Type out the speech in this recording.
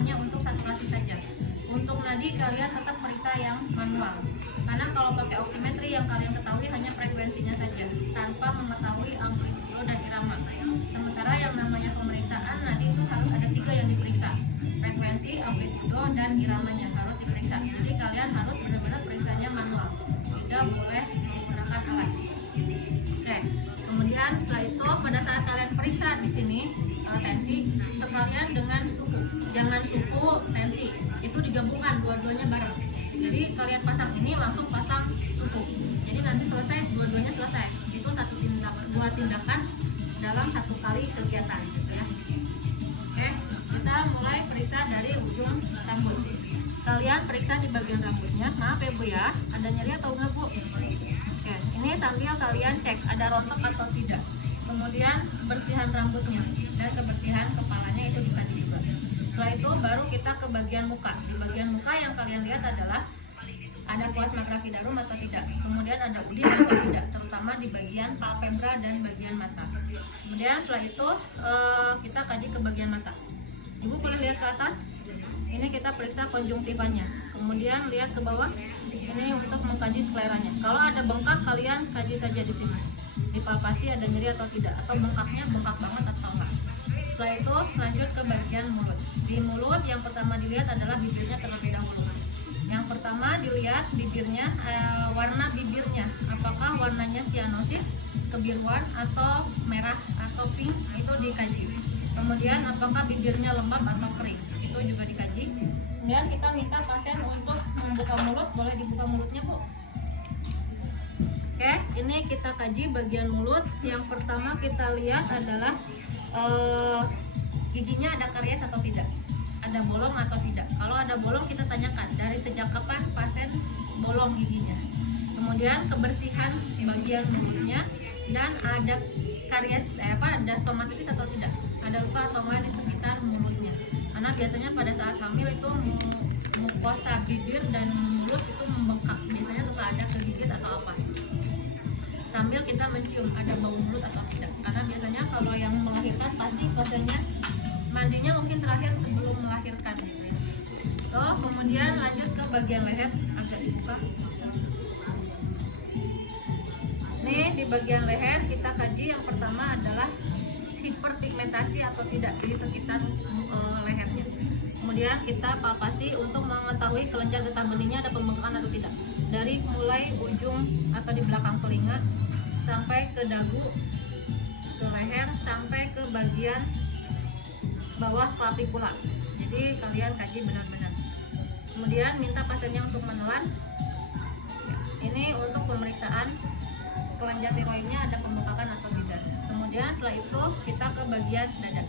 hanya untuk saturasi saja. Untuk nadi kalian tetap periksa yang manual, karena kalau pakai oximetry yang kalian ketahui hanya frekuensinya saja tanpa mengetahui amplitudo dan irama. Sementara yang namanya pemeriksaan nadi itu harus ada 3 yang diperiksa, frekuensi, amplitudo, dan iramanya harus diperiksa. Jadi kalian harus benar-benar periksanya manual, tidak boleh menggunakan alat. Oke, kemudian setelah itu pada saat kalian periksa di sini tensi sekalian dengan suhu, jangan suhu tensi itu digabungkan dua-duanya bareng. Jadi kalian pasang ini langsung pasang suhu, jadi nanti selesai dua-duanya selesai. Itu dua tindakan dalam satu kali kegiatan gitu ya. Oke, kita mulai periksa dari ujung rambut. Kalian periksa di bagian rambutnya. Maaf ya Bu ya, ada nyeri atau enggak Bu? Oke, ini sambil kalian cek ada rontok atau tidak. Kemudian kebersihan rambutnya dan kebersihan kepalanya itu dikaji juga. Setelah itu baru kita ke bagian muka. Di bagian muka yang kalian lihat adalah ada plasma gravidarum atau tidak, kemudian ada udin atau tidak, terutama di bagian palpebra dan bagian mata. Kemudian setelah itu kita kaji ke bagian mata. Ibu boleh lihat ke atas, ini kita periksa konjungtifannya. Kemudian lihat ke bawah, ini untuk mengkaji skleranya. Kalau ada bengkak kalian kaji saja di sini, dipalpasi ada nyeri atau tidak, atau bengkaknya bengkak banget atau enggak. Setelah itu lanjut ke bagian mulut. Di mulut yang pertama dilihat adalah bibirnya terlebih dahulu. Yang pertama dilihat bibirnya, warna bibirnya, apakah warnanya cyanosis, kebiruan, atau merah, atau pink, itu dikaji. Kemudian apakah bibirnya lembab atau kering, itu juga dikaji. Kemudian kita minta pasien untuk membuka mulut, boleh dibuka mulutnya Bu. Oke, ini kita kaji bagian mulut. Yang pertama kita lihat adalah giginya ada karies atau tidak, ada bolong atau tidak. Kalau ada bolong kita tanyakan dari sejak kapan pasien bolong giginya. Kemudian kebersihan bagian mulutnya dan ada karies ada stomatitis atau tidak, ada luka atau enggak di sekitar mulutnya. Karena biasanya pada saat hamil itu mukosa bibir dan mulut itu membengkak, biasanya suka ada kegigit atau apa. Sambil kita mencium ada bau mulut atau tidak, karena biasanya kalau yang melahirkan pasti pasiennya mandinya mungkin terakhir sebelum melahirkan gitu ya. Kemudian lanjut ke bagian leher, agak dibuka. Nih di bagian leher kita kaji yang pertama adalah hiperpigmentasi atau tidak di sekitar lehernya. Kemudian kita palpasi untuk mengetahui kelenjar getah benihnya ada pembengkakan atau tidak. Dari mulai ujung atau di belakang telinga sampai ke dagu, ke leher, sampai ke bagian bawah clavicula. Jadi kalian kaji benar-benar. Kemudian minta pasiennya untuk menelan. Ini untuk pemeriksaan kelenjar tiroidnya ada pembengkakan atau tidak. Kemudian setelah itu kita ke bagian dada.